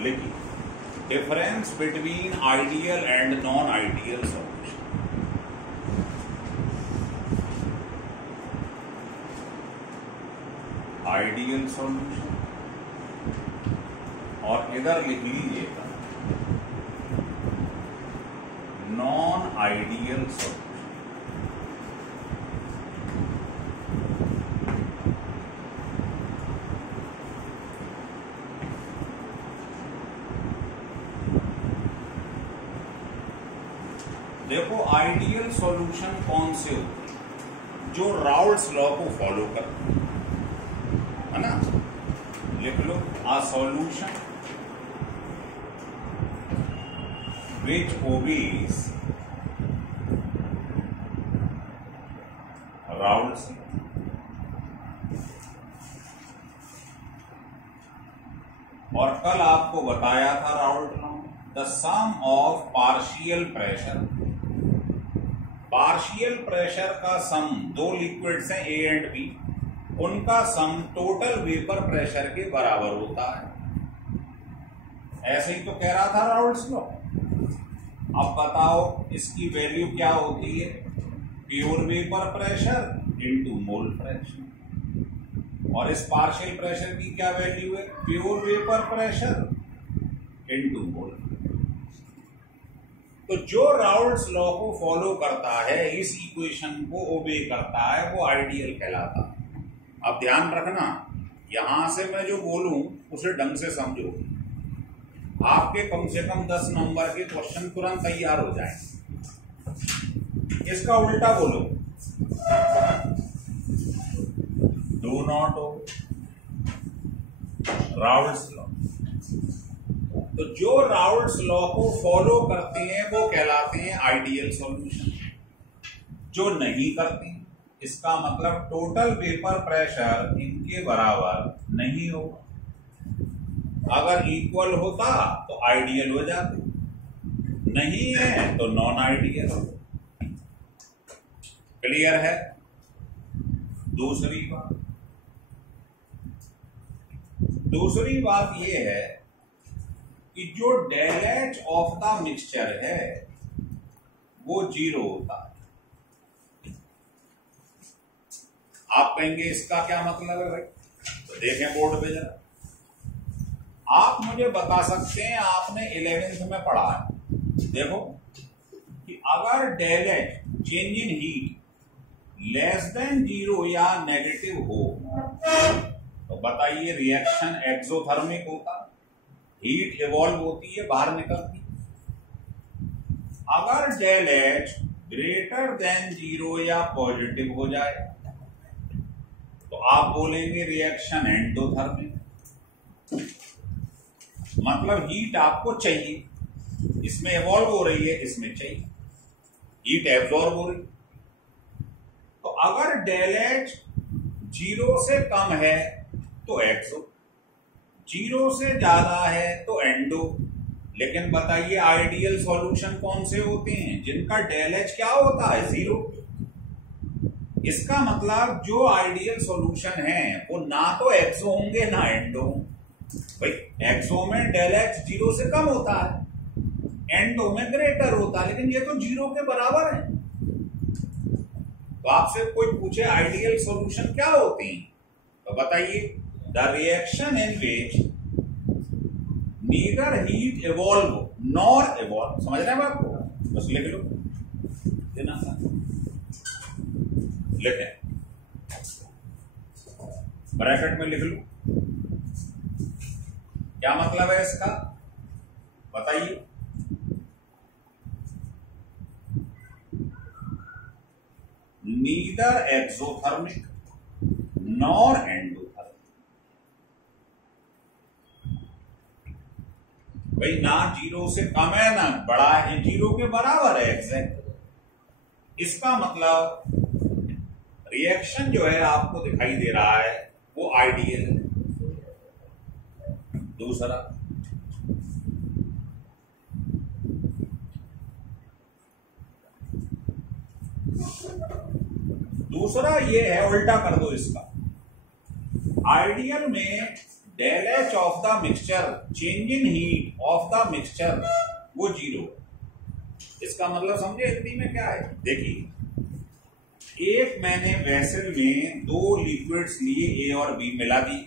लिखिए difference between ideal and non ideal solution. Ideal solution और इधर लिख लीजिएगा नॉन आइडियल सॉल्यूशन। देखो आइडियल सॉल्यूशन कौन से होते हैं? जो राउल्स लॉ को फॉलो करते हैं, है ना। लिख लो a solution which obeys Raoult's. और कल आपको बताया था Raoult law, the sum of partial pressure. Partial pressure का सम, दो लिक्विड्स हैं ए एंड बी, उनका सम टोटल वेपर प्रेशर के बराबर होता है। ऐसे ही तो कह रहा था राउल्ट्स लॉ। अब बताओ इसकी वैल्यू क्या होती है? Pure vapour pressure into mole fraction. और इस पार्शियल प्रेशर की क्या वैल्यू है? प्योर वेपर प्रेशर इनटू मोल। तो जो राउल्ट्स लॉ को फॉलो करता है, इस इक्वेशन को ओबे करता है, वो आइडियल कहलाता है। अब ध्यान रखना, यहां से मैं जो बोलूं उसे ढंग से समझो। आपके कम से कम 10 नंबर के क्वेश्चन तुरंत तैयार हो जाए। इसका उल्टा बोलो, डू नॉट हो राउल्ट्स लॉ। तो जो राउल्ट्स लॉ को फॉलो करते हैं वो कहलाते हैं आइडियल सॉल्यूशन। जो नहीं करते, इसका मतलब टोटल वेपर प्रेशर इनके बराबर नहीं होगा। अगर इक्वल होता तो आइडियल हो जाते, नहीं है तो नॉन आइडियल। क्लियर है? दूसरी बात यह है कि जो del H of the mixture है वो 0 होता है। आप कहेंगे इसका क्या मतलब है भाई? तो देखें बोर्ड पे जरा। आप मुझे बता सकते हैं, आपने 11th में पढ़ा है, देखो कि अगर del H change in heat less than 0 या नेगेटिव हो तो बताइए रिएक्शन एक्सोथर्मिक होता, हीट इवॉल्व होती है, बाहर निकलती। अगर डेल एच ग्रेटर देन 0 या पॉजिटिव हो जाए तो आप बोलेंगे रिएक्शन एंडोथर्मिक। मतलब हीट आपको चाहिए, इसमें इवॉल्व हो रही है, इसमें चाहिए, हीट एब्जॉर्ब हो रही। तो अगर डेल एच 0 से कम है तो एक्सो, 0 से ज्यादा है तो एंडो। लेकिन बताइए आइडियल सॉल्यूशन कौन से होते हैं? जिनका डेल एच क्या होता है? 0। इसका मतलब जो आइडियल सॉल्यूशन है वो ना तो एक्सो होंगे ना एंडो। भाई एक्सो में डेल एच 0 से कम होता है, एंडो में ग्रेटर होता है, लेकिन ये तो 0 के बराबर है। तो आपसे कोई पूछे आइडियल सॉल्यूशन क्या होते हैं, तो बताइए the reaction in which neither heat evolve nor evolve. समझ रहे हैं बात को? बस लिख लो, देना लिखे ब्रैकेट में लिख लो। क्या मतलब है इसका बताइए? Neither exothermic nor endothermic. भाई ना 0 से कम है ना बड़ा है, 0 के बराबर है एग्जैक्ट। इसका मतलब रिएक्शन जो है आपको दिखाई दे रहा है वो आइडियल है। दूसरा ये है, उल्टा कर दो इसका। आइडियल में del H of the mixture, change in heat of the mixture, वो 0। इसका मतलब समझे हिंदी में क्या है? देखिए, एक मैंने वेसल में 2 लिक्विड्स लिए, ए और बी, मिला दी।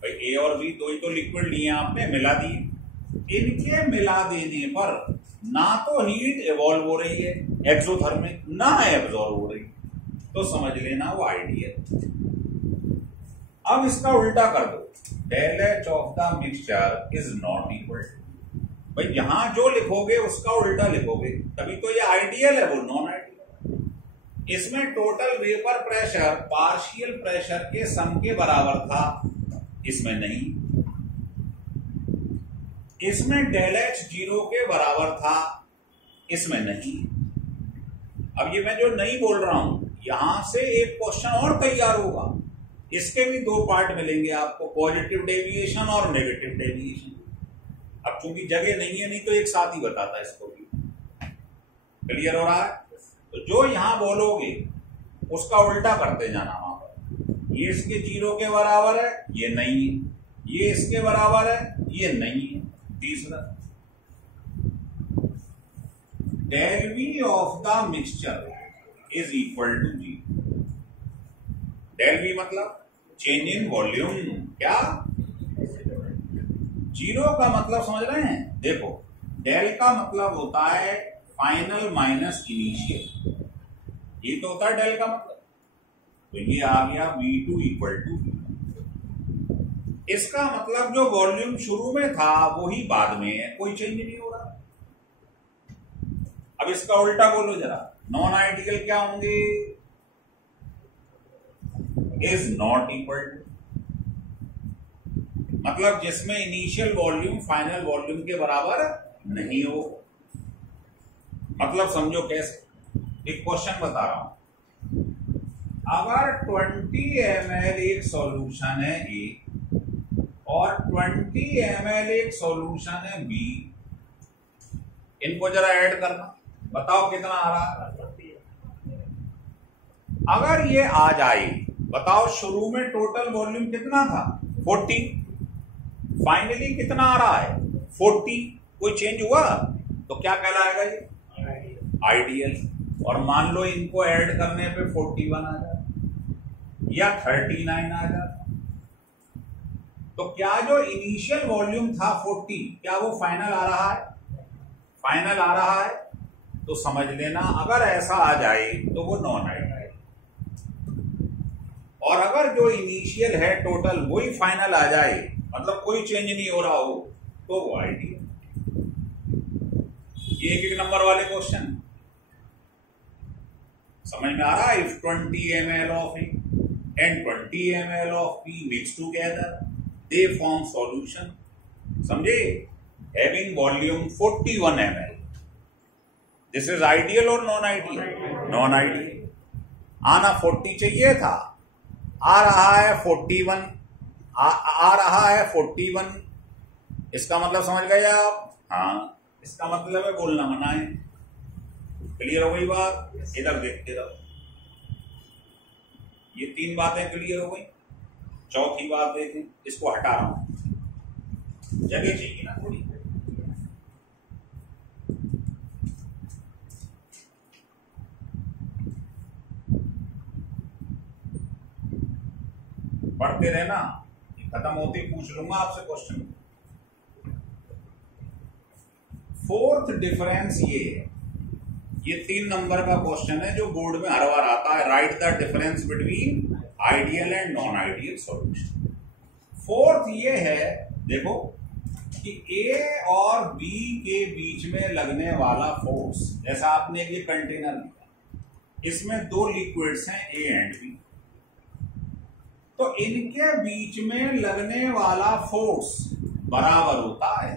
भाई ए और बी 2 ही तो लिक्विड लिए आपने, मिला दिए। इनके मिला देने पर ना तो हीट इवॉल्व हो रही है एक्सोथर्मिक, ना एब्जॉर्ब हो रही, तो समझ लेना वो आइडियल। अब इसका उल्टा कर दो, del H of the mixture is not equal. भाई यहां जो लिखोगे उसका उल्टा लिखोगे, तभी तो ये आइडियल है, वो नॉन आइडियल। इसमें total vapour pressure partial pressure के सम के बराबर था, इसमें नहीं। इसमें डेल एच 0 के बराबर था, इसमें नहीं। अब ये मैं जो नहीं बोल रहा हूं, यहां से एक क्वेश्चन और तैयार होगा, इसके भी 2 पार्ट मिलेंगे आपको, पॉजिटिव डेविएशन और नेगेटिव डेविएशन। अब चूंकि जगह नहीं है, नहीं तो एक साथ ही बताता इसको भी। क्लियर हो रहा है? तो जो यहां बोलोगे उसका उल्टा करते जाना वहां पर। ये इसके 0 के बराबर है, ये नहीं है। ये इसके बराबर है, ये नहीं है। तीसरा, del V of the mixture is equal to 0। Del V मतलब चेंज इन वॉल्यूम। क्या? 0 का मतलब समझ रहे हैं? देखो, डेल का मतलब होता है फाइनल माइनस इनिशियल, ये तो होता है डेल का मतलब। तो ये आ गया V2 इक्वल टू 0। इसका मतलब जो वॉल्यूम शुरू में था वही बाद में है, कोई चेंज नहीं हो रहा। अब इसका उल्टा बोलो जरा, नॉन आइडियल क्या होंगे? इज नॉट इक्वल टू, मतलब जिसमें इनिशियल वॉल्यूम फाइनल वॉल्यूम के बराबर नहीं हो। मतलब समझो कैसे, एक क्वेश्चन बता रहा हूं। अगर 20 ml एक सॉल्यूशन है ए और 20 ml एक सॉल्यूशन है बी, इनको जरा ऐड करना, बताओ कितना आ रहा है। अगर ये आ जाए, बताओ शुरू में टोटल वॉल्यूम कितना था? 40, फाइनली कितना आ रहा है? 40। कोई चेंज हुआ? तो क्या कहलाएगा ये? आइडियल। और मान लो इनको ऐड करने पे 41 आ जाए या 39 आ जाए, तो क्या जो इनिशियल वॉल्यूम था 40, क्या वो फाइनल आ रहा है? फाइनल आ रहा है, तो समझ लेना अगर ऐसा आ जाए तो वो नॉन आइडियल। और अगर जो इनिशियल है टोटल वही फाइनल आ जाए, मतलब कोई चेंज नहीं हो रहा हो, तो वो आइडियल। ये 1-1 नंबर वाले क्वेश्चन समझ में आ रहा है? If 20 ml of A and 20 ml of B mixed together, they form solution. समझे? Having volume 41 ml. This is ideal or non-ideal? Non-ideal. आना 40 चाहिए था, आ रहा है 41, आ रहा है 41। इसका मतलब समझ गए आप? हाँ, इसका मतलब है बोलना मना है। क्लियर हो गई बात? इधर देखते रहो। ये 3 बातें क्लियर हो गई। चौथी बात देखें, इसको हटा रहा हूं, जगह चाहिए ना थोड़ी। पढ़ते रहना, खत्म होते पूछ लूंगा आपसे क्वेश्चन। 4th डिफरेंस ये है, ये 3 नंबर का क्वेश्चन है जो बोर्ड में हर बार आता है। Right the difference between ideal and non ideal solution. 4th ये है, देखो कि ए और बी के बीच में लगने वाला फोर्स, जैसा आपने ये कंटेनर लिया, इसमें 2 लिक्विड्स हैं ए एंड बी, तो इनके बीच में लगने वाला फोर्स बराबर होता है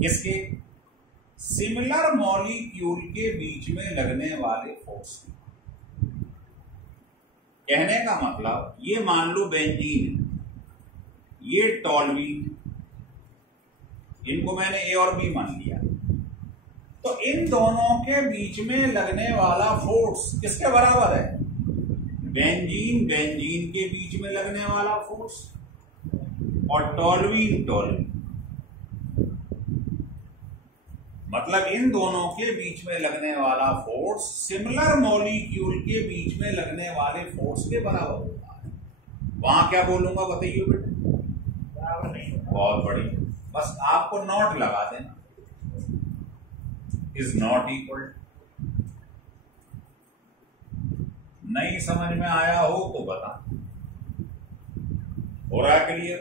किसके? सिमिलर मॉलिक्यूल के बीच में लगने वाले फोर्स। कहने का मतलब, ये मान लो बेंजीन, ये टॉल्यूइन, इनको मैंने ए और बी मान लिया, तो इन दोनों के बीच में लगने वाला फोर्स किसके बराबर है? बेंजीन बेंजीन के बीच में लगने वाला फोर्स और टॉल्यूइन टॉल्यूइन, मतलब इन दोनों के बीच में लगने वाला फोर्स सिमिलर मॉलिक्यूल के बीच में लगने वाले फोर्स के बराबर होता है। वहां क्या बोलूंगा बताइए बेटा? बहुत बड़ी, बस आपको नॉट लगा देना, इज नॉट इक्वल। नहीं समझ में आया हो तो बता, हो रहा है क्लियर?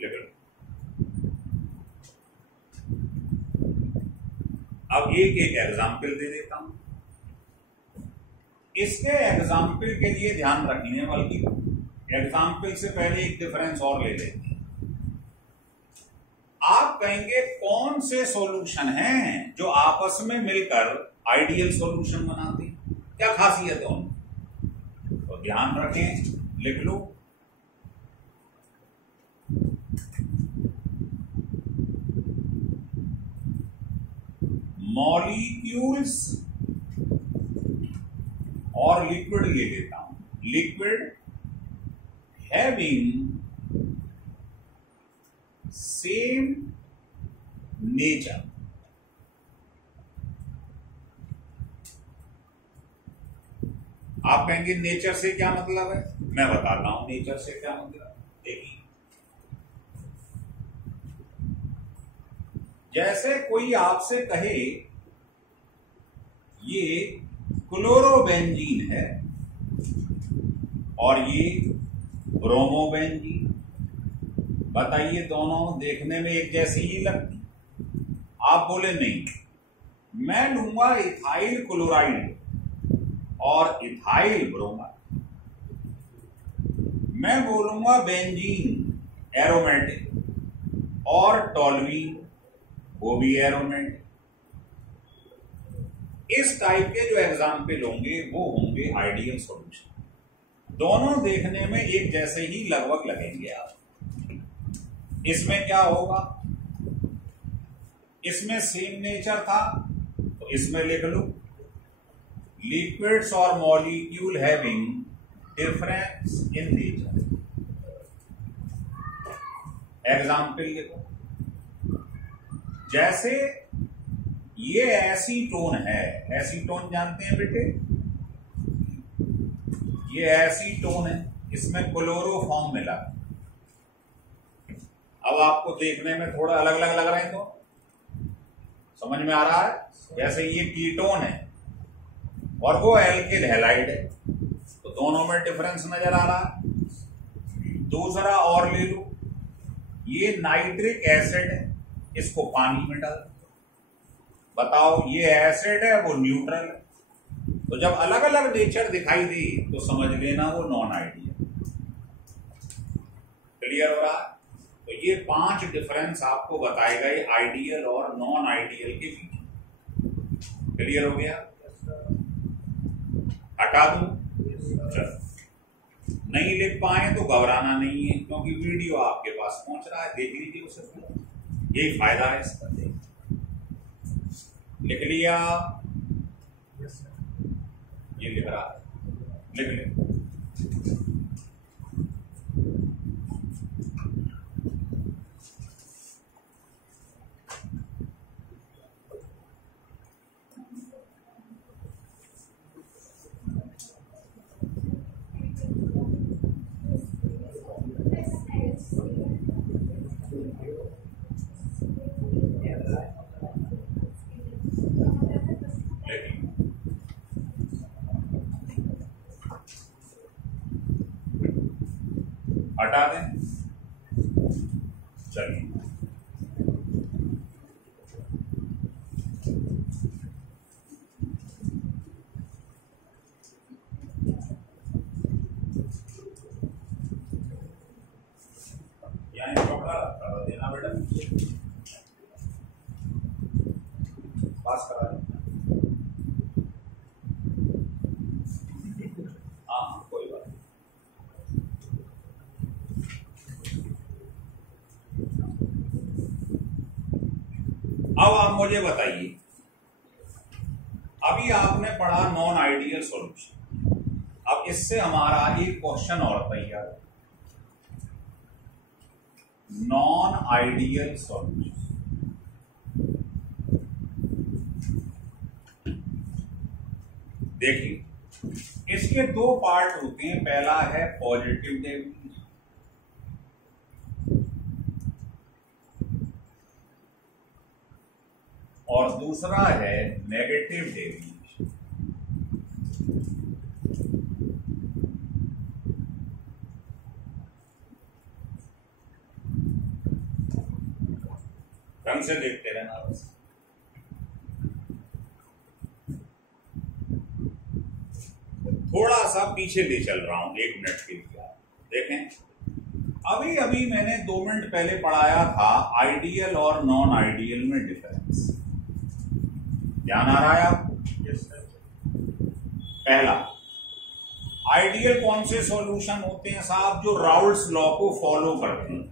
लिख लो। अब एक एग्जाम्पल दे देता हूं। इसके एग्जाम्पल के लिए ध्यान रखिए, बल्कि एग्जाम्पल से पहले एक डिफरेंस और ले लेते हैं। आप कहेंगे कौन से सॉल्यूशन हैं जो आपस में मिलकर आइडियल सॉल्यूशन बनाते हैं, क्या खासियत है उनकी? तो ध्यान रखें, लिख लो। मॉलिक्यूल्स और लिक्विड ले लेता हूं, लिक्विड हैविंग सेम नेचर। आप कहेंगे नेचर से क्या मतलब है? मैं बताता हूं नेचर से क्या मतलब। देखिए, जैसे कोई आपसे कहे ये क्लोरोबेंजीन है और ये ब्रोमोबेंजीन, बताइए दोनों देखने में एक जैसी ही लगती? आप बोले नहीं, मैं लूंगा इथाइल क्लोराइड और इथाइल ब्रोमाइड, मैं बोलूंगा बेंजीन एरोमेटिक और टॉल्यूइन वो भी एरोमेटिक। इस टाइप के जो एग्जाम्पल होंगे वो होंगे आइडियल सॉल्यूशन। दोनों देखने में एक जैसे ही लगभग लगेंगे आप। इसमें क्या होगा? इसमें सेम नेचर था तो इसमें लिख लो लिक्विड्स और molecule having difference in nature. Example लिखो, जैसे ये एसीटोन है, एसीटोन जानते हैं बेटे? ये एसीटोन है, इसमें क्लोरोफॉर्म मिला। अब आपको देखने में थोड़ा अलग अलग लग रहे हैं, तो समझ में आ रहा है? जैसे ये कीटोन है और वो एल्किल हैलाइड है, तो दोनों में डिफरेंस नजर आ रहा है। दूसरा और ले लो, ये नाइट्रिक एसिड है, इसको पानी में डाल, बताओ ये एसिड है वो न्यूट्रल है। तो जब अलग अलग नेचर दिखाई दी तो समझ लेना वो नॉन आइडियल। क्लियर हो रहा है? तो ये 5 डिफरेंस आपको बताएगा ये आइडियल और नॉन आइडियल के बीच। क्लियर हो गया? हटा दूं? चलो, नहीं लिख पाए तो घबराना नहीं है, क्योंकि वीडियो आपके पास पहुंच रहा है, देख लीजिए उसे, यही फायदा है इसका। लिख लिया? ये लिख रहा है, लिख ले। हटा दें? चलिए, यहाँ कपड़ा देना बेटा, पास करा दें। हाँ, कोई बात नहीं। अब आप मुझे बताइए, अभी आपने पढ़ा नॉन आइडियल सॉल्यूशन, अब इससे हमारा एक क्वेश्चन और तैयार, नॉन आइडियल सॉल्यूशन। देखिए इसके दो पार्ट होते हैं, पहला है पॉजिटिव डेविएशन और दूसरा है नेगेटिव डेविएशन। ढंग से देखते रहना बस। थोड़ा सा पीछे ले चल रहा हूं 1 मिनट के लिए। देखें अभी अभी मैंने 2 मिनट पहले पढ़ाया था आइडियल और नॉन आइडियल में डिफरेंस, ध्यान आ रहा है आपको? पहला, आइडियल कौन से सॉल्यूशन होते हैं साहब? जो राउल्ट्स लॉ को फॉलो करते हैं,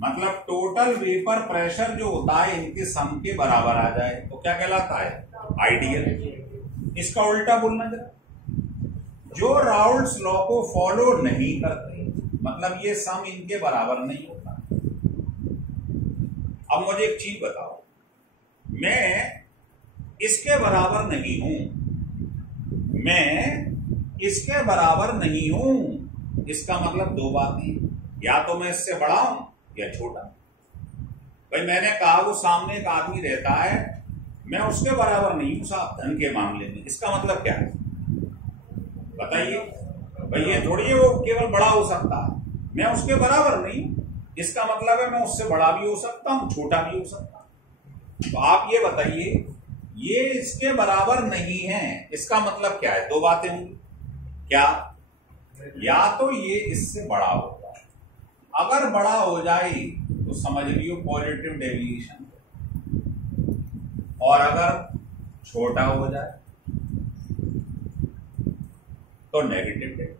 मतलब टोटल वेपर प्रेशर जो होता है इनके सम के बराबर आ जाए तो क्या कहलाता है? आइडियल। इसका उल्टा बोलना जरा, जो राउल्ट्स लॉ को फॉलो नहीं करते, मतलब ये सम इनके बराबर नहीं होता। अब मुझे एक चीज बताओ, मैं इसके बराबर नहीं हूं, मैं इसके बराबर नहीं हूं, इसका मतलब दो बातें, या तो मैं इससे बड़ा हूं या छोटा। भाई मैंने कहा वो सामने एक आदमी रहता है, मैं उसके बराबर नहीं हूं साहब धन के मामले में, इसका मतलब क्या है बताइए? भाई ये थोड़ी है वो केवल बड़ा हो सकता है, मैं उसके बराबर नहीं हूं, इसका मतलब है मैं उससे बड़ा भी हो सकता हूं, छोटा भी हो सकता हूं। तो आप ये बताइए, ये इसके बराबर नहीं है, इसका मतलब क्या है? दो बातें होंगी क्या? या तो ये इससे बड़ा होगा, अगर बड़ा हो जाए तो समझ लियो पॉजिटिव डेविएशन, और अगर छोटा हो जाए तो नेगेटिव डेविएशन।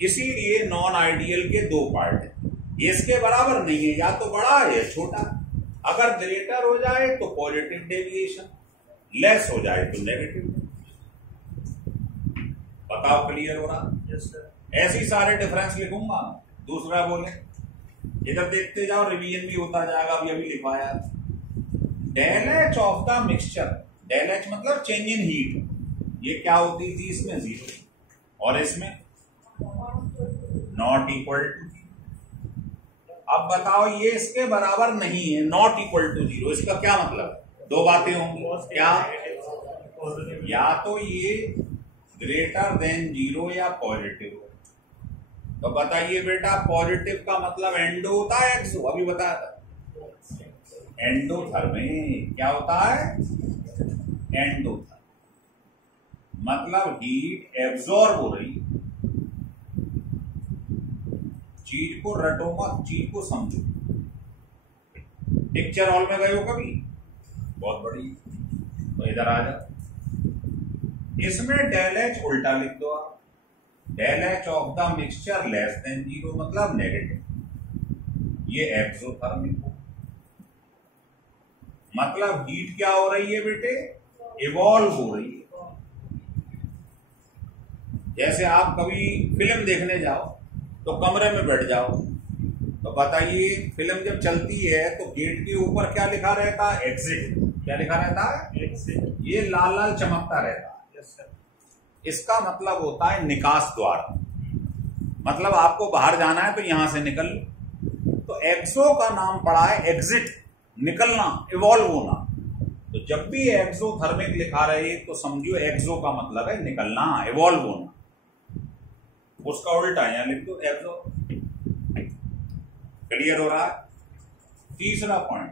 इसीलिए नॉन आइडियल के दो पार्ट हैं, ये इसके बराबर नहीं है, या तो बड़ा है या छोटा। अगर ग्रेटर हो जाए तो पॉजिटिव डेविएशन, लेस हो जाए तो नेगेटिव डेविएशन। बताओ क्लियर हो रहा? Yes sir. ऐसे ही सारे डिफरेंस लिखूंगा, दूसरा बोले इधर देखते जाओ, रिवीजन भी होता जाएगा। अभी लिखवाया del H of the mixture, del H मतलब चेंज इन हीट, ये क्या होती थी इसमें? 0, और इसमें नॉट इक्वल टू। अब बताओ ये इसके बराबर नहीं है, नॉट इक्वल टू 0, इसका क्या मतलब? दो बातें होंगी क्या? या तो ये ग्रेटर देन 0 या पॉजिटिव। तो बताइए बेटा, पॉजिटिव का मतलब एंडो होता है एक्सो, अभी बताया था एंडोथर्मिक। क्या होता है? एंडोथर्मिक मतलब हीट एब्जॉर्ब हो रही। चीज को रटो मत, चीज को समझो। पिक्चर हॉल में गए हो कभी? बहुत बड़ी। तो इधर आ जा, इसमें डेल एच उल्टा लिख दो आप, del H of the mixture less than 0 मतलब नेगेटिव। ये एक्सोथर्मिक हो, मतलब हीट क्या हो रही है बेटे? इवॉल्व हो रही है। जैसे आप कभी फिल्म देखने जाओ तो कमरे में बैठ जाओ, तो बताइए फिल्म जब चलती है तो गेट के ऊपर क्या लिखा रहता है? एग्जिट। क्या लिखा रहता है? एग्जिट। ये लाल लाल चमकता रहता है। Yes sir. इसका मतलब होता है निकास द्वार, मतलब आपको बाहर जाना है तो यहां से निकल। तो एक्सो का नाम पड़ा है एग्जिट, निकलना, इवॉल्व होना। तो जब भी एक्सोथर्मिक लिखा रहे तो समझियो एक्सो का मतलब है निकलना, इवॉल्व होना। उसका उल्टा यहां लिख दो एक्सो। क्लियर हो रहा है? तीसरा पॉइंट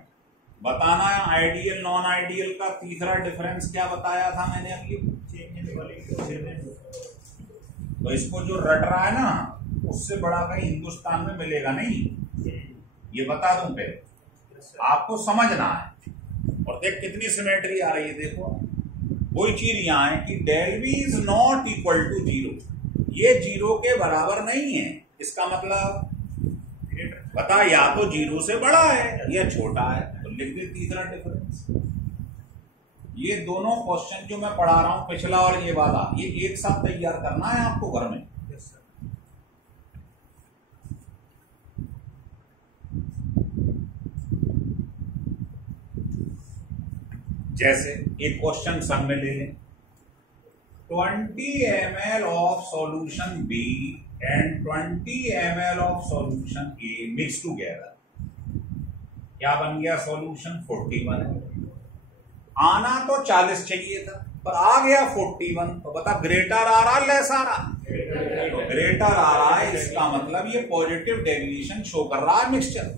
बताना है, आइडियल नॉन आइडियल का तीसरा डिफरेंस क्या बताया था मैंने अभी? तो इसको जो रट रहा है ना, उससे बड़ा कहीं हिंदुस्तान में मिलेगा नहीं, ये बता दूं पहले, आपको समझना है। और देख कितनी सिमेट्री आ रही है, देखो वही चीज यहां है कि del V is not equal to 0, ये 0 के बराबर नहीं है। इसका मतलब बता, या तो 0 से बड़ा है या छोटा है, तो लिख दे तीसरा डिफरेंस। ये दोनों क्वेश्चन जो मैं पढ़ा रहा हूं, पिछला और ये वाला, ये एक साथ तैयार करना है आपको घर में। जैसे एक क्वेश्चन सब में ले लें, 20 ml of solution B and 20 ml of solution A mix together, क्या बन गया सॉल्यूशन 41 है। आना तो 40 चाहिए था पर आ गया 41, तो बता ग्रेटर आ रहा लेस आ रहा? तो ग्रेटर आ रहा है, इसका मतलब ये पॉजिटिव डेविएशन शो कर रहा है मिक्सचर।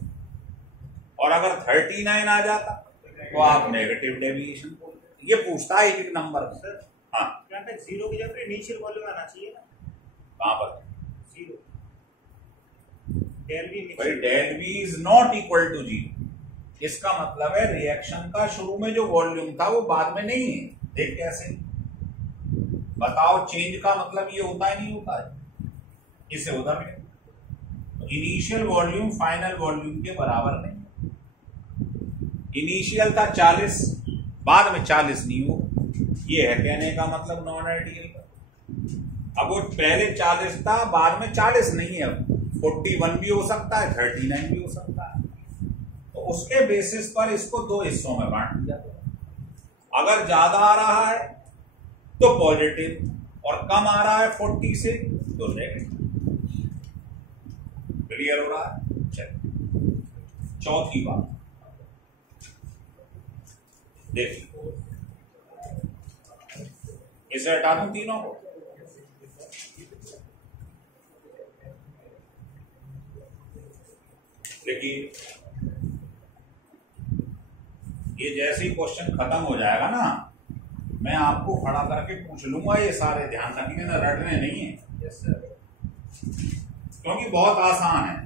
और अगर 39 आ जाता तो आप नेगेटिव डेविएशन बोलते। ये पूछता है एक नंबर सर। हाँ, जीरो की जगह इनिशियल वॉल्यूम आना चाहिए ना। कहां पर? Zero. Del V is not equal to zero. इसका मतलब है रिएक्शन का शुरू में जो वॉल्यूम था वो बाद में नहीं है। देख कैसे, बताओ, चेंज का मतलब ये होता है नहीं होता है? इससे होता है इनिशियल वॉल्यूम फाइनल वॉल्यूम के बराबर नहीं। इनिशियल था 40, बाद में 40 नहीं हो, ये है कहने का मतलब नॉन आइडियल का। अब वो पहले 40 था, बाद में 40 नहीं है, अब 41 भी हो सकता है, 39 भी हो सकता है। तो उसके बेसिस पर इसको दो हिस्सों में बांट दिया। अगर ज्यादा आ रहा है तो पॉजिटिव और कम आ रहा है 40 से तो नेगेटिव। क्लियर हो रहा है? चलिए चौथी बात देखिए, इसे हटा दूं तीनों को। देखिए ये जैसे ही क्वेश्चन खत्म हो जाएगा ना, मैं आपको खड़ा करके पूछ लूंगा, ये सारे ध्यान रखना, रटने नहीं है। Yes sir. क्योंकि बहुत आसान है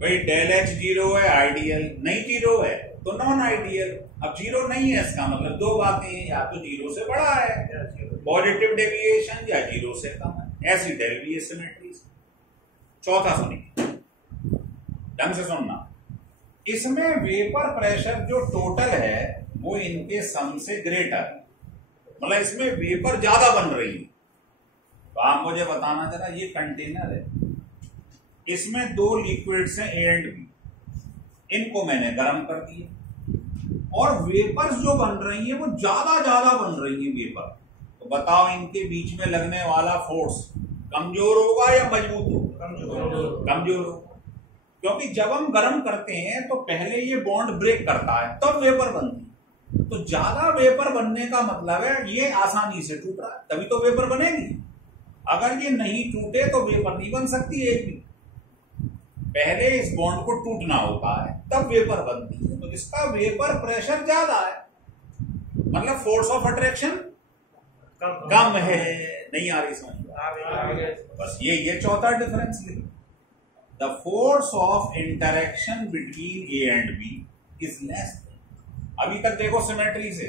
भाई, डेल एच जीरो है, आइडियल नहीं जीरो है तो नॉन आइडियल। अब जीरो नहीं है इसका मतलब दो बातें हैं, या तो जीरो से बड़ा है पॉजिटिव डेविएशन या जीरो से कम है, ऐसी डेल सिमेट्री। चौथा सुनिए, ढंग से सुनना। इसमें वेपर प्रेशर जो टोटल है वो इनके सम से ग्रेटर, मतलब इसमें वेपर ज्यादा बन रही है। तो आप मुझे बताना जरा, ये कंटेनर है, इसमें दो लिक्विड्स हैं ए एंड बी, इनको मैंने गर्म कर दिया और वेपर्स जो बन रही है वो ज्यादा बन रही है वेपर। तो बताओ इनके बीच में लगने वाला फोर्स कमजोर होगा या मजबूत होगा? कमजोर होगा, क्योंकि जब हम गर्म करते हैं तो पहले ये बॉन्ड ब्रेक करता है तब वेपर बनती है। तो ज्यादा वेपर बनने का मतलब है ये आसानी से टूट रहा है, तभी तो वेपर बनेगी। अगर ये नहीं टूटे तो वेपर नहीं बन सकती एक भी। पहले इस बॉन्ड को टूटना होता है तब वेपर बनती है। तो इसका वेपर प्रेशर ज्यादा है, मतलब फोर्स ऑफ अट्रैक्शन कम है। नहीं आ रही समझ? बस ये चौथा डिफरेंस लिखो। The force of interaction between A and B is less. अभी तक देखो सिमेट्री से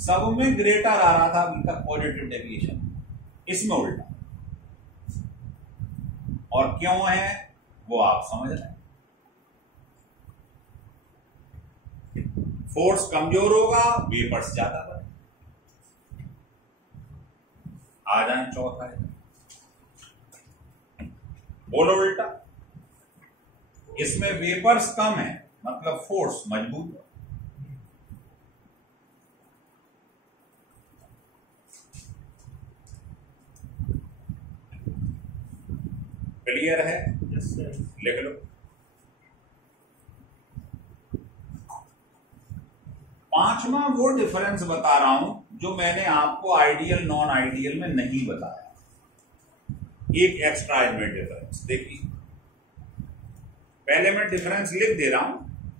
सब में ग्रेटर आ रहा था, अभी तक पॉजिटिव डेविएशन, इसमें उल्टा। और क्यों है वो आप समझ रहे हैं। फोर्स कमजोर होगा, वेपर्स ज्यादा बने। आ जाए चौथा है, बोलो उल्टा। इसमें वेपर्स कम है मतलब फोर्स मजबूत है। क्लियर है? लिख लो। पांचवा वो डिफरेंस बता रहा हूं जो मैंने आपको आइडियल नॉन आइडियल में नहीं बताया। एक एक्स्ट्रा इनमें डिफरेंस देखिए, पहले मैं डिफरेंस लिख दे रहा हूं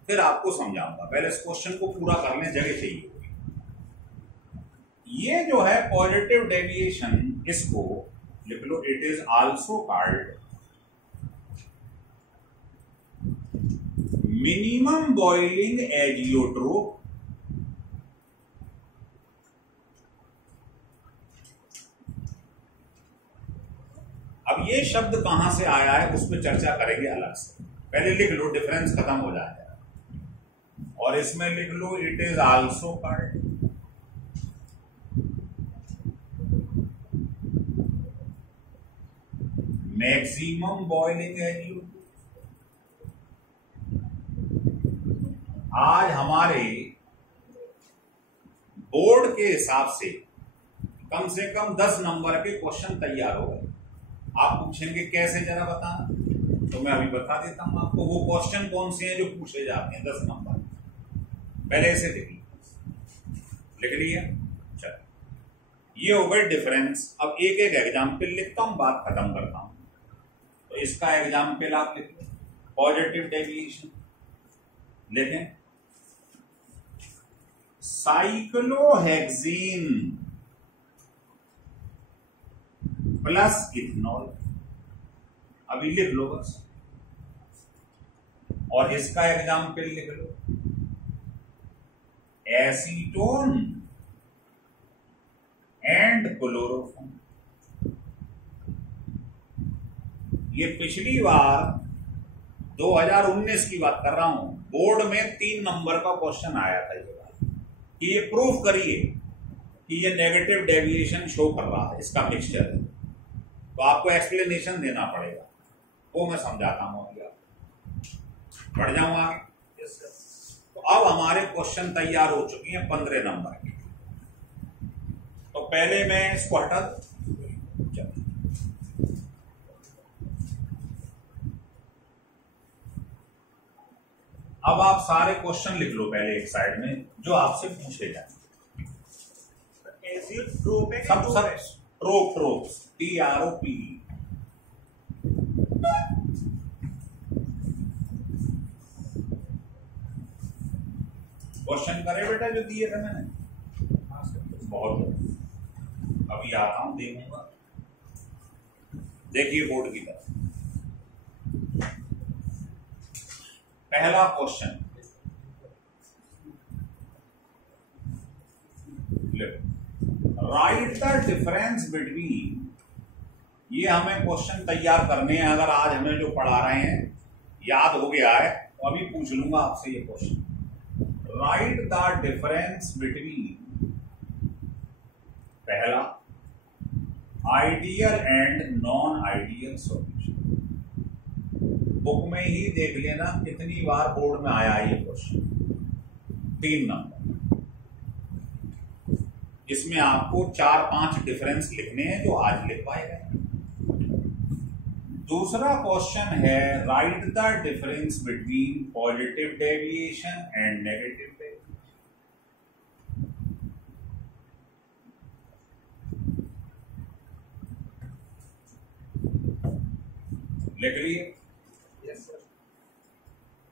फिर आपको समझाऊंगा। पहले इस क्वेश्चन को पूरा करने जगह चाहिए। ये जो है पॉजिटिव डेविएशन, इसको लिख लो, it is also called minimum boiling azeotrope. अब ये शब्द कहां से आया है उस पर चर्चा करेंगे अलग से। पहले लिख लो, डिफरेंस खत्म हो जाएगा। और इसमें लिख लो, it is also called maximum boiling age. आज हमारे बोर्ड के हिसाब से कम 10 नंबर के क्वेश्चन तैयार हो गए। आप पूछेंगे कैसे, जरा बताना, तो मैं अभी बता देता हूं आपको। वो क्वेश्चन कौन से हैं जो पूछे जाते हैं 10 नंबर, पहले इसे लिख लिया। चलो, ये हो गए डिफरेंस। अब एक एक एग्जाम्पल लिखता हूं, बात खत्म करता हूं। तो इसका एग्जाम्पल आप लिख लो, पॉजिटिव डेविएशन लिखें, साइक्लोहेक्सीन प्लस इथेनॉल, अभी लिख लो बस। और इसका एग्जाम्पल लिख लो, एसीटोन एंड क्लोरोफॉर्म। ये पिछली बार 2019 की बात कर रहा हूं, बोर्ड में 3 नंबर का क्वेश्चन आया था। ये बात कि ये प्रूफ करिए कि ये नेगेटिव डेविएशन शो कर रहा है, इसका मिक्सचर है। तो आपको एक्सप्लेनेशन देना पड़ेगा, वो मैं समझाता हूं। अभी आप बढ़ जाऊं आगे। तो अब हमारे क्वेश्चन तैयार हो चुके हैं 15 नंबर के। तो पहले मैं इसको हटा दूं। अब आप सारे क्वेश्चन लिख लो पहले एक साइड में, जो आपसे पूछे जाए। सब ट्रोप TROP। क्वेश्चन करे बेटा जो दिए थे मैंने, बहुत। अभी आता हूं, देखूंगा। देखिए बोर्ड की तरफ, पहला question, write the difference between. ये हमें क्वेश्चन तैयार करने हैं। अगर आज हमें जो पढ़ा रहे हैं याद हो गया है तो अभी पूछ लूंगा आपसे ये question. Write the difference between, पहला, ideal and non ideal solution. Book में ही देख लेना कितनी बार बोर्ड में आया है ये क्वेश्चन। 3 नंबर, इसमें आपको 4-5 डिफरेंस लिखने हैं जो आज लिख पाएगा। दूसरा क्वेश्चन है, right the difference between positive deviation and negative deviation. लिख लिए?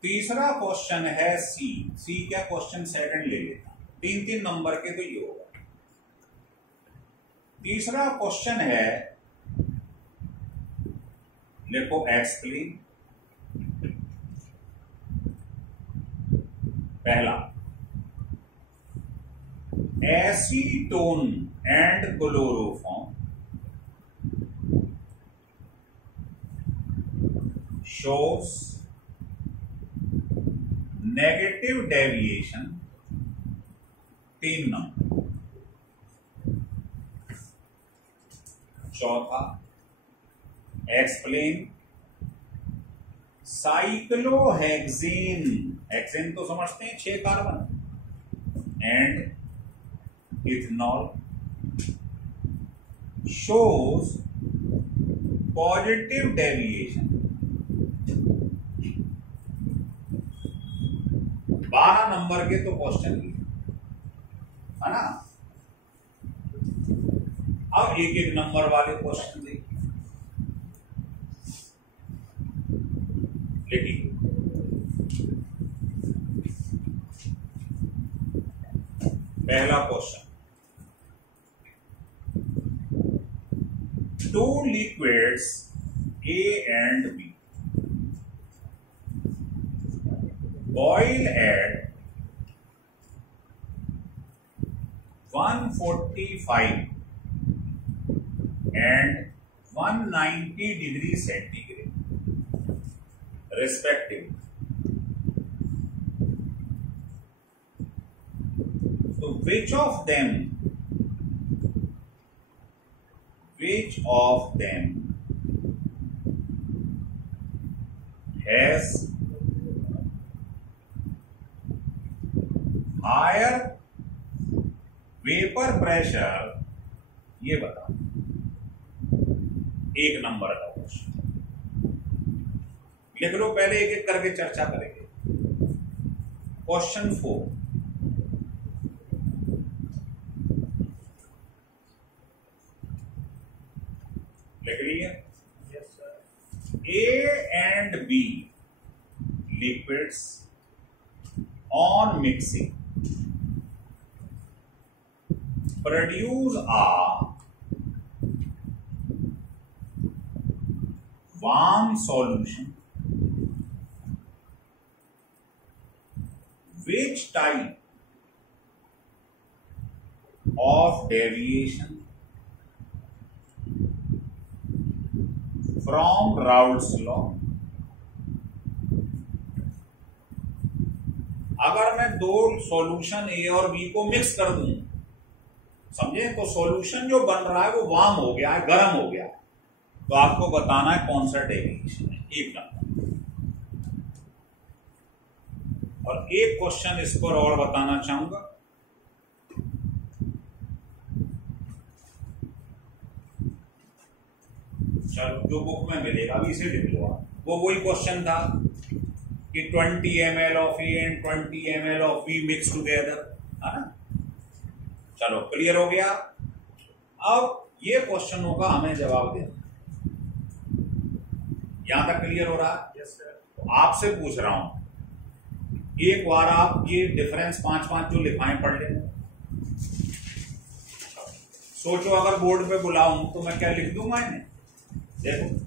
तीसरा क्वेश्चन है सी क्या क्वेश्चन सेकंड ले लेता, 3-3 नंबर के तो ये होगा। तीसरा क्वेश्चन है, देखो, एक्सप्लेन। पहला, acetone and chloroform shows negative deviation 3 number. चौथा, एक्सप्लेन साइक्लोहेक्सीन, हेक्सेन तो समझते हैं 6 carbon, and ethanol shows positive deviation. 12 number के तो क्वेश्चन है ना। अब 1-1 नंबर वाले क्वेश्चन देखिए। पहला question, 2 liquids A and B boil at 145 and 190 degree centigrade respectively. So which of them has higher vapour pressure, ये बता। एक नंबर का क्वेश्चन लिख लो, पहले एक एक करके चर्चा करेंगे। क्वेश्चन 4, लिख लिया। Yes, sir. A and B liquids on mixing produce a warm solution. Which type of deviation from Raoult's law? अगर मैं दो सॉल्यूशन ए और बी को मिक्स कर दूं, समझे, तो सॉल्यूशन जो बन रहा है वो वार्म हो गया है, गर्म हो गया है, तो आपको बताना है कौन सा डेविएशन है। एक नंबर। और एक क्वेश्चन इस पर और बताना चाहूंगा। चलो, जो बुक में मिलेगा अभी इसे लिख लो। वो वही क्वेश्चन था कि 20 ml of A and 20 ml of B mix together, है ना। चलो, क्लियर हो गया। अब ये क्वेश्चनों का हमें जवाब देना। यहां तक क्लियर हो रहा है? Yes, sir. तो आपसे पूछ रहा हूं, एक बार आप ये डिफरेंस 5-5 जो लिखाएं पढ़ लेना। सोचो अगर बोर्ड पे बुलाऊं तो मैं क्या लिख दूंगा इन्हें, देखो।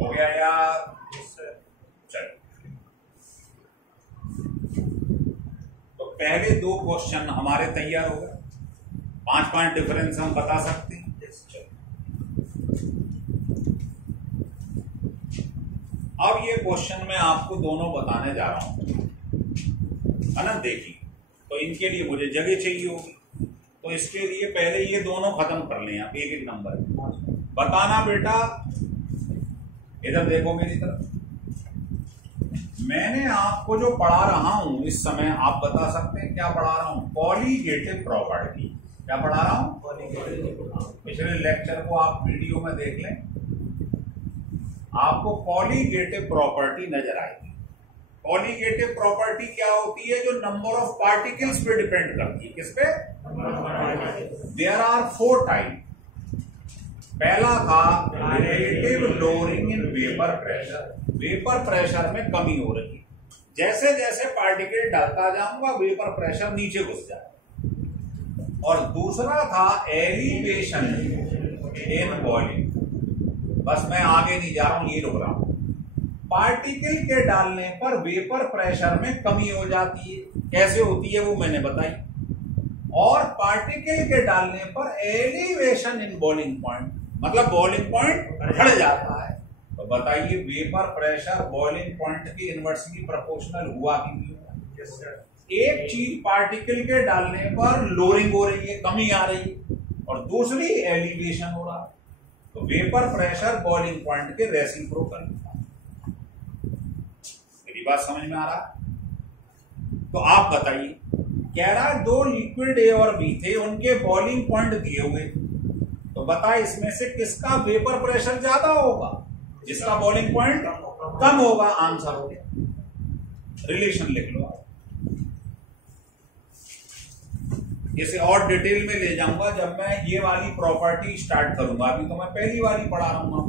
हो गया यार? Yes, sir. चलो, तो पहले दो क्वेश्चन हमारे तैयार हो गए। 5-5 डिफरेंस हम बता सकते हैं। Yes. चलो, अब ये क्वेश्चन मैं आपको दोनों बताने जा रहा हूं, है ना। देखिए, तो इनके लिए मुझे जगह चाहिए होगी, तो इसके लिए पहले ये दोनों खत्म कर लें आप एक एक नंबर बताना। बेटा इधर देखो मेरी तरफ, मैंने आपको जो पढ़ा रहा हूं इस समय, आप बता सकते हैं क्या पढ़ा रहा हूं? Colligative property. क्या पढ़ा रहा हूं? पिछले लेक्चर को आप वीडियो में देख लें, आपको कॉलीगेटिव प्रॉपर्टी नजर आएगी। कॉलीगेटिव प्रॉपर्टी क्या होती है? जो नंबर ऑफ पार्टिकल्स पे डिपेंड करती है। किस पे? There are 4 type. पहला था relative lowering in vapour pressure. Vapour pressure में कमी हो रही है, जैसे जैसे पार्टिकल डालता जाऊंगा वेपर प्रेशर नीचे घुस जाएगा। और दूसरा था एलिवेशन इन वॉल्यूम। बस मैं आगे नहीं जा रहा हूं, ये रुक रहा हूं। पार्टिकल के डालने पर वेपर प्रेशर में कमी हो जाती है, कैसे होती है वो मैंने बताई। और पार्टिकल के डालने पर एलिवेशन इन बॉइलिंग पॉइंट, मतलब बॉइलिंग पॉइंट बढ़ जाता है। तो बताइए वेपर प्रेशर बॉइलिंग पॉइंट के इनवर्सली प्रोपोर्शनल हुआ कि नहीं हुआ? Yes, sir. एक चीज पार्टिकल के डालने पर लोअरिंग हो रही है, कमी आ रही है, और दूसरी एलिवेशन हो रहा है। तो वेपर प्रेशर बॉइलिंग पॉइंट के रेसिप्रोकल। मेरी बात समझ में आ रहा है? तो आप बताइए, कह रहा है 2 लिक्विड ए और बी थे, उनके बॉइलिंग पॉइंट दिए हुए, तो बता इसमें से किसका वेपर प्रेशर ज्यादा होगा? जिसका बॉइलिंग पॉइंट कम होगा। आंसर हो गया। रिलेशन लिख लो आप। इसे और डिटेल में ले जाऊंगा जब मैं ये वाली प्रॉपर्टी स्टार्ट करूंगा, अभी तो मैं पहली वाली पढ़ा रहा हूं।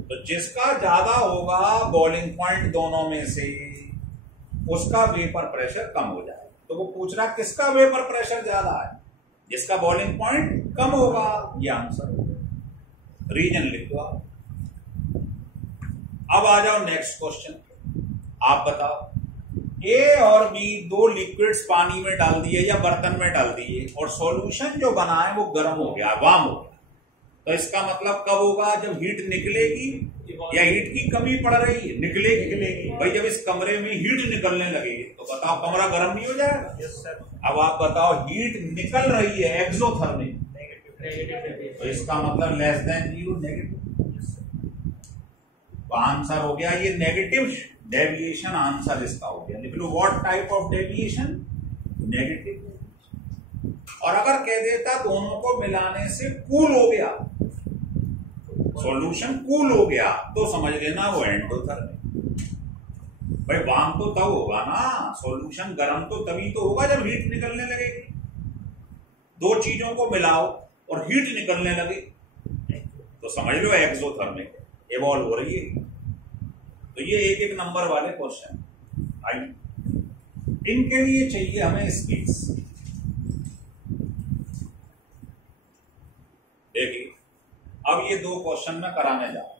तो जिसका ज्यादा होगा बॉइलिंग पॉइंट दोनों में से, उसका वेपर प्रेशर कम हो जाएगा। तो वो पूछ रहा किसका वेपर प्रेशर ज्यादा है, जिसका बॉइलिंग पॉइंट कम होगा, ये आंसर होगा। रीजन लिख दो आप। अब आ जाओ नेक्स्ट क्वेश्चन। आप बताओ, ए और बी दो लिक्विड्स पानी में डाल दिए या बर्तन में डाल दिए और सॉल्यूशन जो बना है वो गर्म हो गया, वार्म हो गया। तो इसका मतलब कब होगा, जब हीट निकलेगी या हीट की कमी पड़ रही है, निकलेगी। भाई जब इस कमरे में हीट निकलने लगेगी तो बताओ कमरा गर्म नहीं हो जाएगा? Yes sir. अब आप बताओ हीट निकल रही है एक्सोथर्मिक, तो इसका मतलब लेस देन 0, नेगेटिव। तो आंसर हो गया ये नेगेटिव डेविएशन, आंसर इसका हो गया। लिख लो what type of deviation, negative. और अगर कह देता दोनों को मिलाने से कूल हो गया, सॉल्यूशन कूल हो गया, तो समझ लेना वो एंडोथर्मिक। भाई वार्म तो तब होगा ना, सॉल्यूशन गर्म तो तभी तो होगा जब हीट निकलने लगेगी। दो चीजों को मिलाओ और हीट निकलने लगे तो समझ लो एक्सोथर्मिक इवॉल्व हो रही है। तो ये एक एक नंबर वाले क्वेश्चन आइए, इनके लिए चाहिए हमें स्पेस। देखिए अब ये दो क्वेश्चन में कराने जा रहा हूं।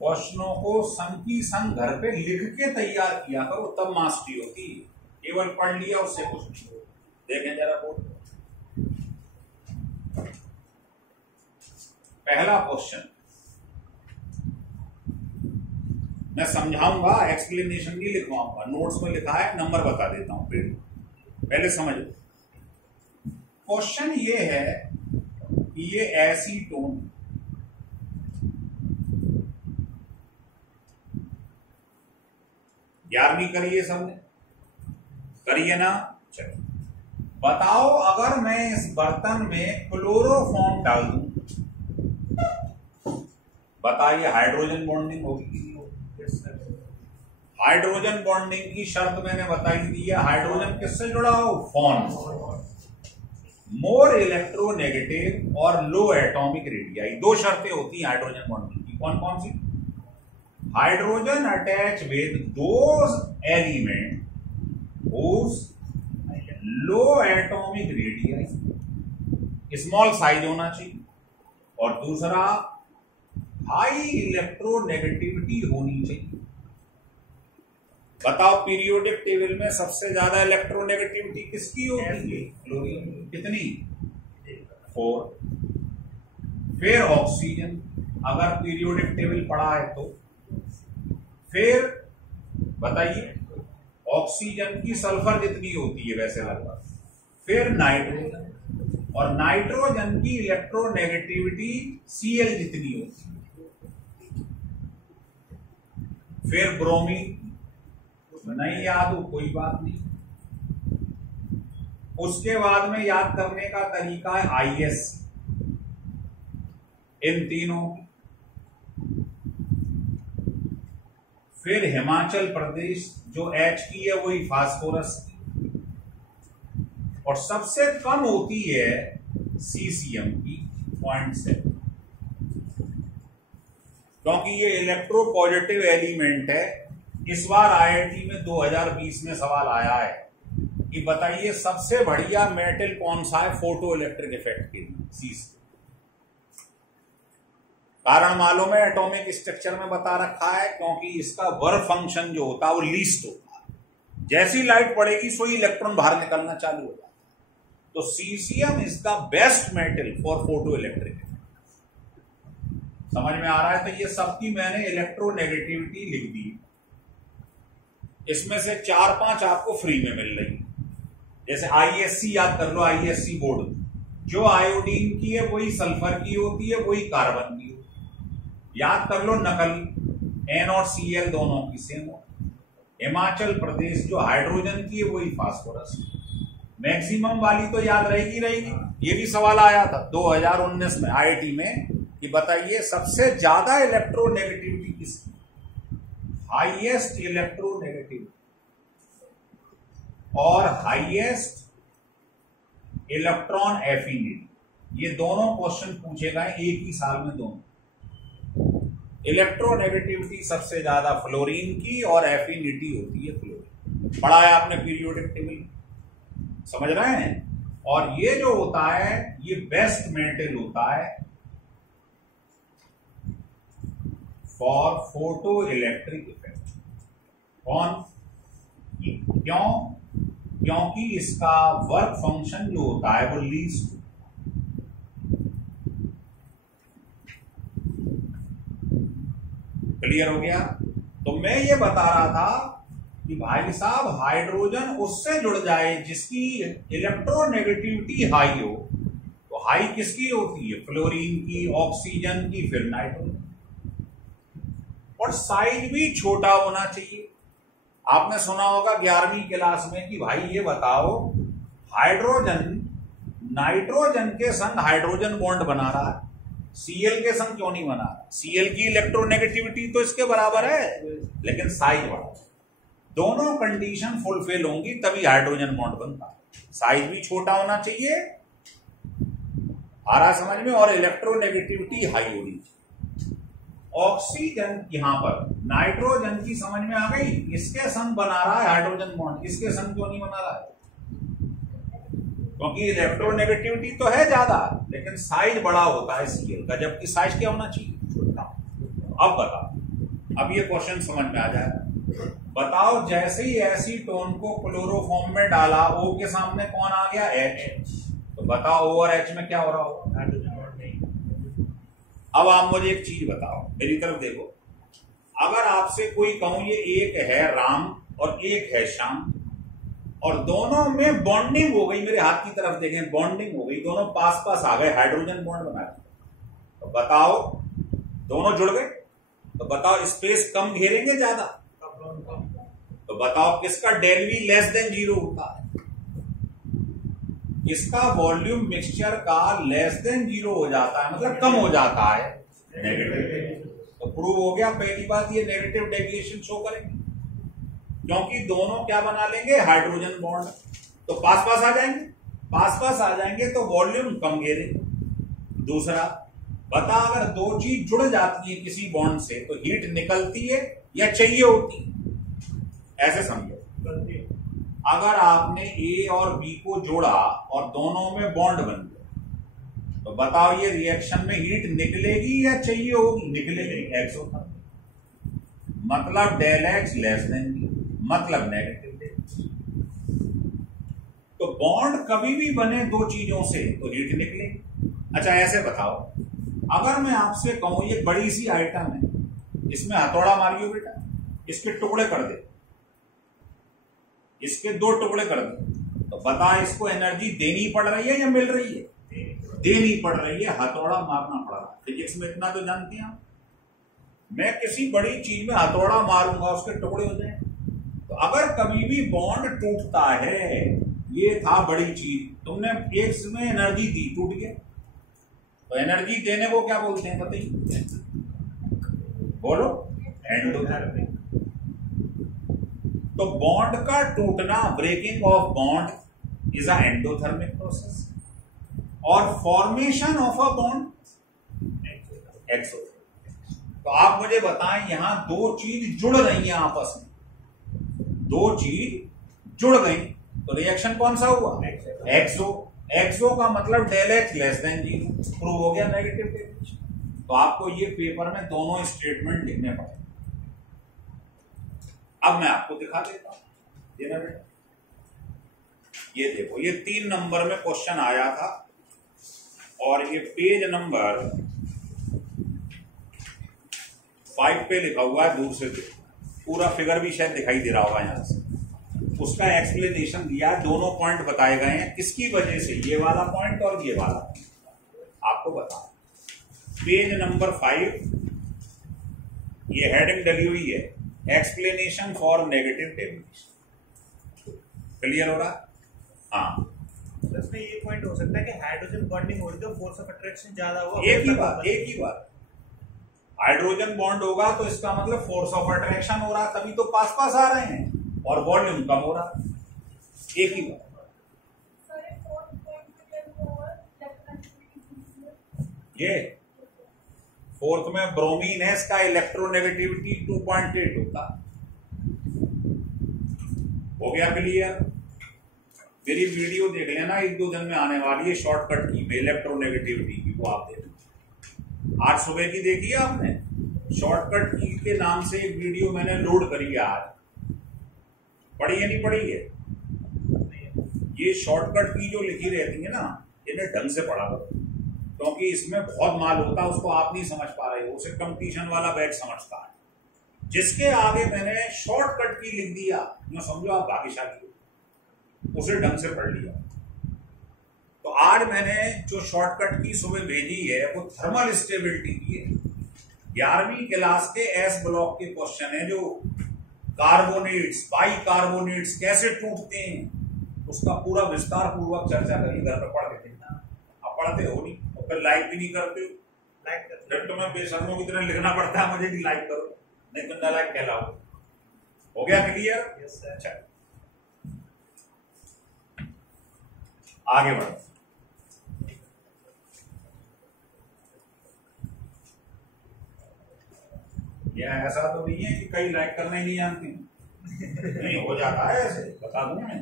क्वेश्चनों को संग की संग घर पे लिख के तैयार किया करो, तब मास्टरी होती है। केवल पढ़ लिया उससे कुछ नहीं हो। देखें जरा बोर्ड। पहला क्वेश्चन मैं समझाऊंगा, एक्सप्लेनेशन नहीं लिखवाऊंगा, नोट्स में लिखा है, नंबर बता देता हूं। फिर पहले समझो। क्वेश्चन ये है कि ये एसीटोन, ग्यारहवीं करिए सबने, करिए ना। चलो बताओ अगर मैं इस बर्तन में क्लोरोफॉर्म डाल दूं, बताइए हाइड्रोजन बॉन्डिंग होगी कि नहीं होगी? हाइड्रोजन बॉन्डिंग की शर्त मैंने बताई दी है। हाइड्रोजन किससे जुड़ा हो? फॉर्म। मोर इलेक्ट्रोनेगेटिव और लो एटॉमिक रेडियाई, दो शर्तें होती हैं हाइड्रोजन बॉन्डिंग की। कौन कौन सी? Hydrogen attach with those element whose low atomic radii, small size होना चाहिए, और दूसरा हाई इलेक्ट्रोनेगेटिविटी होनी चाहिए। बताओ पीरियोडिक टेबल में सबसे ज्यादा इलेक्ट्रोनेगेटिविटी किसकी होती है? क्लोरीन। कितनी? 4। फिर ऑक्सीजन, अगर पीरियोडिक टेबल पढ़ा है तो। फिर बताइए ऑक्सीजन की सल्फर जितनी होती है वैसे लगभग। फिर नाइट्रोजन, और नाइट्रोजन की इलेक्ट्रोनेगेटिविटी Cl जितनी होती है। फिर ब्रोमीन, नहीं याद हो कोई बात नहीं। उसके बाद में याद करने का तरीका है IS, इन तीनों। फिर हिमाचल प्रदेश जो H की है वही फास्फोरस की, और सबसे कम होती है CCM की 0.7, क्योंकि ये इलेक्ट्रो पॉजिटिव एलिमेंट है। इस बार IIT में 2020 में सवाल आया है कि बताइए सबसे बढ़िया मेटल कौन सा है फोटो इलेक्ट्रिक इफेक्ट के लिए? कारण मालूम है, एटॉमिक स्ट्रक्चर में बता रखा है, क्योंकि इसका वर्क फंक्शन जो होता है वो लीस्ट होता है। जैसी लाइट पड़ेगी सोई इलेक्ट्रॉन बाहर निकलना चालू हो जाता है। तो CCM is the best metal for photo electric effect. समझ में आ रहा है? तो ये सबकी मैंने इलेक्ट्रोनेगेटिविटी लिख दी। इसमें से 4-5 आपको फ्री में मिल रही है। जैसे ISC याद कर लो, ISC बोर्ड जो आयोडीन की है वही सल्फर की होती है, वही कार्बन की होती है। याद कर लो नकल, N और Cl दोनों की सेम हो। हिमाचल प्रदेश जो हाइड्रोजन की है वही फास्फोरस। मैक्सिमम वाली तो याद रहेगी। ये भी सवाल आया था 2019 में IIT में कि बताइए सबसे ज्यादा इलेक्ट्रोनेगेटिविटी किसकी? हाईएस्ट इलेक्ट्रोनेगेटिविटी और हाईएस्ट इलेक्ट्रॉन एफिनिटी, ये दोनों क्वेश्चन पूछे गए एक ही साल में दोनों। इलेक्ट्रोनेगेटिविटी सबसे ज्यादा फ्लोरीन की और एफिनिटी होती है फ्लोरीन। पढ़ा है आपने पीरियोडिक टेबल, समझ रहे हैं। और ये जो होता है ये बेस्ट मेटल होता है फॉर फोटो इलेक्ट्रिक इफेक्ट। कौन? क्यों? क्योंकि इसका वर्क फंक्शन जो होता है वो लीस्ट। क्लियर हो गया? तो मैं ये बता रहा था कि भाई साहब हाइड्रोजन उससे जुड़ जाए जिसकी इलेक्ट्रोनेगेटिविटी हाई हो। तो हाई किसकी होती है? फ्लोरीन की, ऑक्सीजन की, फिर नाइट्रोजन। और साइज भी छोटा होना चाहिए। आपने सुना होगा 11वीं क्लास में कि भाई ये बताओ हाइड्रोजन नाइट्रोजन के संग हाइड्रोजन बॉन्ड बना रहा है, Cl के संग क्यों नहीं बना रहा? Cl की इलेक्ट्रोनेगेटिविटी तो इसके बराबर है लेकिन साइज बड़ा। दोनों कंडीशन फुलफिल होंगी तभी हाइड्रोजन बॉन्ड बनता है। साइज भी छोटा होना चाहिए, आ रहा समझ में, और इलेक्ट्रोनेगेटिविटी हाई होनी चाहिए। ऑक्सीजन यहां पर नाइट्रोजन की समझ में आ गई, इसके संग बना रहा है हाइड्रोजन बॉन्ड, इसके संग क्यों नहीं बना रहा है? क्योंकि इलेक्ट्रोनेगेटिविटी तो है ज्यादा लेकिन साइज बड़ा होता है Cl का, जबकि साइज क्या होना चाहिए? छोटा। अब बताओ, अब ये क्वेश्चन समझ में आ जाएगा। बताओ जैसे ही एसीटोन को क्लोरोफॉर्म में डाला, O के सामने कौन आ गया? H। तो बताओ O और H में क्या हो रहा होगा? अब आप मुझे एक चीज बताओ, मेरी तरफ देखो। अगर आपसे कोई कहूं ये एक है राम और एक है श्याम और दोनों में बॉन्डिंग हो गई, मेरे हाथ की तरफ देखें, बॉन्डिंग हो गई, दोनों पास पास आ गए, हाइड्रोजन बॉन्ड बना दिया, तो बताओ दोनों जुड़ गए। तो बताओ स्पेस कम घेरेंगे ज्यादा? तो बताओ किसका डेल वी लेस देन 0 होता है? इसका वॉल्यूम मिक्सचर का लेस देन 0 हो जाता है, मतलब कम हो जाता है, नेगेटिव। तो प्रूव हो गया पहली बात, ये नेगेटिव डेविएशन शो करेंगे क्योंकि दोनों क्या बना लेंगे? Hydrogen bond. तो पास पास आ जाएंगे, पास पास आ जाएंगे तो वॉल्यूम कम घेरेंगे। दूसरा, बता अगर दो चीज जुड़ जाती है किसी बॉन्ड से तो हीट निकलती है या चाहिए होती है? ऐसे समझो, अगर आपने ए और बी को जोड़ा और दोनों में बॉन्ड बन गया तो बताओ ये रिएक्शन में हीट निकलेगी या चाहिए होगी? निकलेगी। एक्सोथर्मिक, मतलब del x less than B, मतलब नेगेटिव। तो बॉन्ड कभी भी बने दो चीजों से तो हीट निकलेगी। अच्छा ऐसे बताओ, अगर मैं आपसे कहूं ये बड़ी सी आइटम है, इसमें हथौड़ा मारियो बेटा, इसके टुकड़े कर दे, इसके 2 टुकड़े कर दे, तो बता इसको एनर्जी देनी पड़ रही है या मिल रही है? देनी पड़ रही है, हथौड़ा मारना पड़ रहा है। फिजिक्स में इतना तो जानते हैं आप। मैं किसी बड़ी चीज में हथौड़ा मारूंगा उसके टुकड़े हो जाए। तो अगर कभी भी बॉन्ड टूटता है, ये था बड़ी चीज, तुमने एक में एनर्जी दी, टूट गया, तो एनर्जी देने को क्या बोलते हैं बताइए? बोलो, एंडोथर्मिक। तो बॉन्ड का टूटना, breaking of bond is a endothermic process और formation of a bond exothermic. तो आप मुझे बताएं यहां दो चीज जुड़ रही हैं आपस में, दो चीज जुड़ गई तो रिएक्शन कौन सा हुआ? एक्सो। एक्सो का मतलब del x less than 0, prove हो गया नेगेटिव डेविएशन। तो आपको ये पेपर में दोनों स्टेटमेंट लिखने पड़े। अब मैं आपको दिखा देता हूं, ये ना बेटा, ये देखो, ये 3 नंबर में क्वेश्चन आया था और ये पेज नंबर 5 पे लिखा हुआ है, दूर से देखो, पूरा फिगर भी शायद दिखाई दे रहा होगा यहां से। उसका एक्सप्लेनेशन दिया, दोनों पॉइंट बताए गए हैं किसकी वजह से, ये वाला पॉइंट और ये वाला आपको बता। पेज नंबर 5, ये हेडिंग डली हुई है, explanation for negative deviation. Clear हो रहा? हाँ, इसमें ये पॉइंट हो सकता है कि हाइड्रोजन बॉन्डिंग हो रही तो फोर्स ऑफ अट्रैक्शन ज्यादा हुआ। एक ही बात, एक ही बात। हाइड्रोजन बॉन्ड होगा तो इसका मतलब फोर्स ऑफ अट्रैक्शन हो रहा है, तभी तो पास पास आ रहे हैं, और वॉल्यूम कम हो रहा है। एक ही बात। ये फोर्थ में ब्रोमीन है, इसका इलेक्ट्रोनेगेटिविटी 2.8 होता। हो गया क्लियर? मेरी वीडियो देख लेना, 1-2 दिन में आने वाली है शॉर्टकट की इलेक्ट्रोनेगेटिविटी की, वो आप देख। आज सुबह की देखी है आपने? शॉर्टकट की के नाम से एक वीडियो मैंने लोड करी है आज। पढ़ी है नहीं पढ़ी है? ये शॉर्टकट की जो लिखी रहती है ना, इन्हें ढंग से पढ़ा करो, क्योंकि इसमें बहुत माल होता है, उसको आप नहीं समझ पा रहे हो, उसे कंपटीशन वाला बैच समझता है। जिसके आगे मैंने शॉर्टकट की लिख दिया, ना समझो आप भाग्यशाली हो, उसे ढंग से पढ़ लिया। तो आज मैंने जो शॉर्टकट की सुबह भेजी है वो थर्मल स्टेबिलिटी की है। 11वीं क्लास के एस ब्लॉक के क्वेश्चन है, जो कार्बोनेट्स, बाई कार्बोनेट्स कैसे टूटते हैं, उसका पूरा विस्तार पूर्वक चर्चा करी, घर पर पढ़ के देखना। आप पढ़ते हो नहीं तो फिर लाइक भी नहीं करते हो। लाइक कर जब तुम्हें बेशर्मों की तरह लिखना पड़ता है मुझे कि लाइक करो, नहीं तो ना लाइक कहलाओ। हो गया क्लियर? Yes sir. अच्छा, आगे बढ़ो। यह ऐसा तो नहीं है कि कई लाइक करने नहीं जानते, नहीं हो जाता है ऐसे, बता दूं मैं।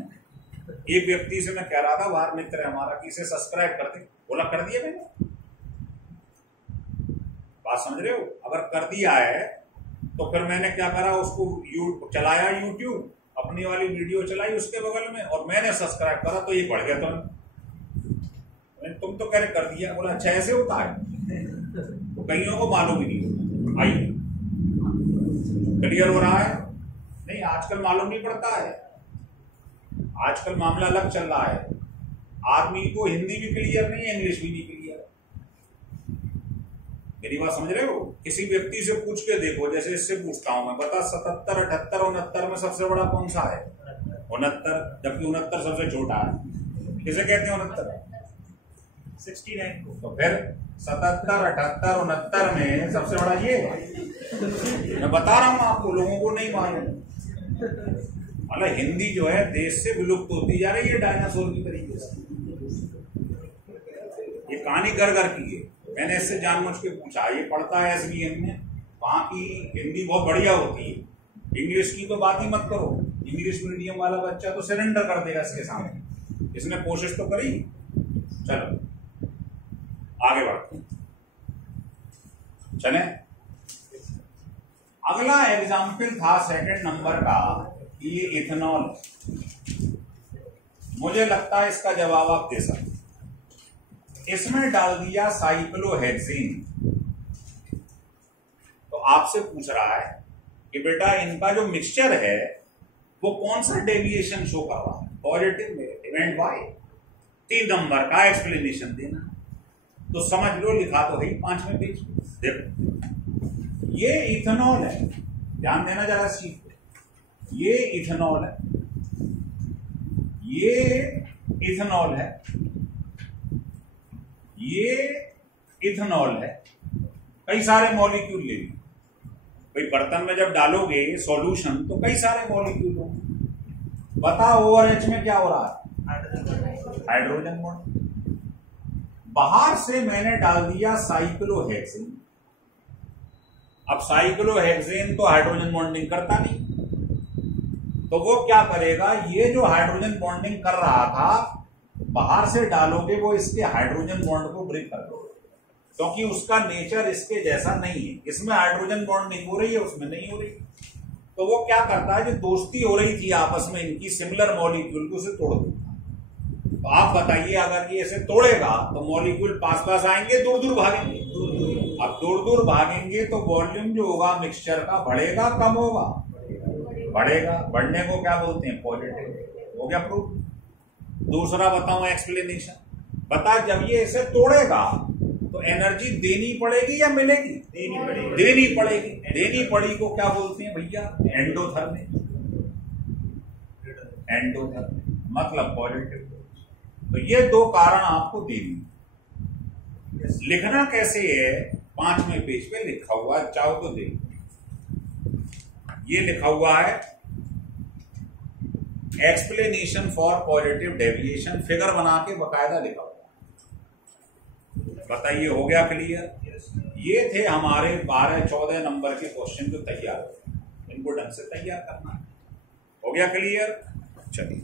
एक व्यक्ति से मैं कह रहा था, बाहर मित्र है हमारा, कि इसे सब्सक्राइब कर दे, बोला कर दिया मैंने। बात समझ रहे हो? अगर कर दिया है तो फिर मैंने क्या करा, उसको चलाया यूट्यूब, अपनी वाली वीडियो चलाई उसके बगल में, और मैंने सब्सक्राइब करा तो ये बढ़ गया। तुम तो कह रहे कर दिया, बोला अच्छा ऐसे होता है, तो कईयों को मालूम ही नहीं होता। आइए, क्लियर हो रहा है? नहीं, आजकल मालूम नहीं पड़ता है, आजकल मामला अलग चल रहा है। आदमी को हिंदी भी क्लियर नहीं है, इंग्लिश भी नहीं क्लियर। मेरी बात समझ रहे हो? किसी व्यक्ति से पूछ के देखो, जैसे इससे पूछता हूं मैं, बता 77, 78, 69 में सबसे बड़ा कौन सा है? 69, जबकि 69 सबसे छोटा है। किसे कहते हैं 69? 69 को। तो फिर 77, 78, 69 में सबसे बड़ा ये है। मैं बता रहा हूं आपको, लोगों को नहीं मालूम। मतलब हिंदी जो है देश से विलुप्त होती जा रही है डायनासोर की तरीके से। ये कहानी घर घर की है, मैंने इससे जानबूझ के पूछा। ये पढ़ता है SBM में, वहां की हिंदी बहुत बढ़िया होती है। इंग्लिश की तो बात ही मत करो, इंग्लिश मीडियम वाला बच्चा तो सरेंडर कर देगा इसके सामने। इसने कोशिश तो करी। चलो आगे बढ़ते हैं, चले। अगला एग्जाम्पल था 2nd नंबर का, ये इथेनॉल। मुझे लगता है इसका जवाब आप दे सकते। इसमें डाल दिया साइक्लोहेक्सेन, तो आपसे पूछ रहा है कि बेटा इनका जो मिक्सचर है वो कौन सा डेविएशन शो कर रहा है, positive, negative and Y. 3 number का एक्सप्लेनेशन देना। तो समझ लो, लिखा तो है 5वें पेज। देखो, ये इथेनॉल है, ध्यान देना जरा इस चीज को। ये इथेनॉल है, ये इथेनॉल है, ये इथेनॉल है। कई सारे मॉलिक्यूल ले ली भाई, बर्तन में जब डालोगे सॉल्यूशन तो कई सारे मॉलिक्यूल होंगे। बताओ OH में क्या हो रहा है? Hydrogen bond. बाहर से मैंने डाल दिया साइक्लोहेक्सेन। अब साइक्लोहेक्सेन तो हाइड्रोजन बॉन्डिंग करता नहीं, तो वो क्या करेगा, ये जो हाइड्रोजन बॉन्डिंग कर रहा था, बाहर से डालोगे वो इसके हाइड्रोजन बॉन्ड को ब्रेक कर दोगे, क्योंकि उसका नेचर इसके जैसा नहीं है। इसमें हाइड्रोजन बॉन्डिंग हो रही है, उसमें नहीं हो रही। तो वो क्या करता है, जो दोस्ती हो रही थी आपस में इनकी सिमिलर मॉलिक्यूल को, उसे तोड़ देता। तो आप बताइए, अगर ये इसे तोड़ेगा तो मॉलिक्यूल पास पास आएंगे, दूर दूर भागेंगे। अब दूर दूर भागेंगे तो वॉल्यूम जो होगा मिक्सचर का बढ़ेगा, कम होगा? बढ़ेगा। बढ़ने को क्या बोलते हैं? पॉजिटिव। हो गया प्रूफ। दूसरा बताऊं एक्सप्लेनेशन। बता, जब ये इसे तोड़ेगा तो एनर्जी देनी पड़ेगी या मिलेगी? देनी पड़ेगी। देनी पड़ेगी। देनी पड़ी को क्या बोलते हैं भैया? एंडोथर्मिक। एंडोथर्मिक मतलब पॉजिटिव। तो ये 2 कारण आपको देनी। लिखना कैसे है, 5वें पेज पे लिखा हुआ है, चाहो तो देखो। ये लिखा हुआ है explanation for positive deviation, figure बना के बकायदा लिखा हुआ है। बताइए, हो गया क्लियर? ये थे हमारे 12-14 नंबर के क्वेश्चन जो तैयार हो, इनको ढंग से तैयार करना है। हो गया क्लियर? चलिए।